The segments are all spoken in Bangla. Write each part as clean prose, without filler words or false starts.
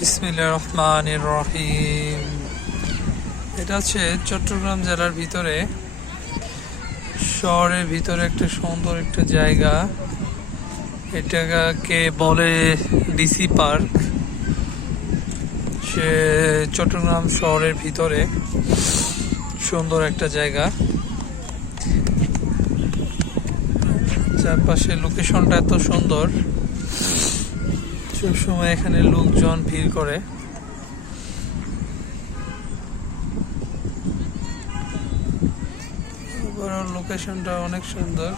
বিসমিল্লাহির রহমানির রহিম। এটা হচ্ছে চট্টগ্রাম জেলার ভিতরে, শহরের ভিতরে একটা সুন্দর একটা জায়গা। এটাকে বলে ডিসি পার্ক। সে চট্টগ্রাম শহরের ভিতরে সুন্দর একটা জায়গা। চারপাশে লোকেশনটা এত সুন্দর, সবসময় এখানে লোকজন ভিড় করে। লোকেশনটা অনেক সুন্দর।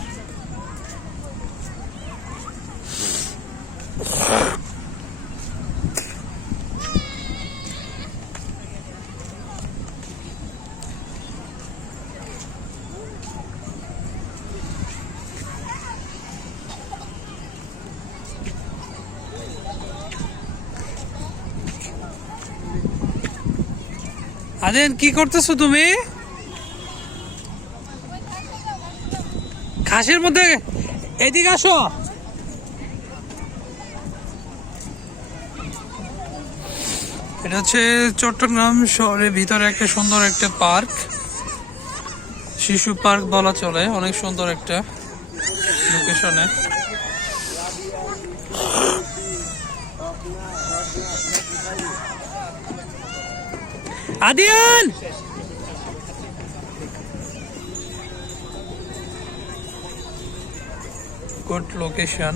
আদেন, কি করতেছো তুমি? ঘাসের মধ্যে এদিকে আসো। এটা হচ্ছে চট্টগ্রাম শহরের ভিতরে একটা সুন্দর একটা পার্ক, শিশু পার্ক বলা চলে। অনেক সুন্দর একটা লোকেশনে। Adiyan, good location.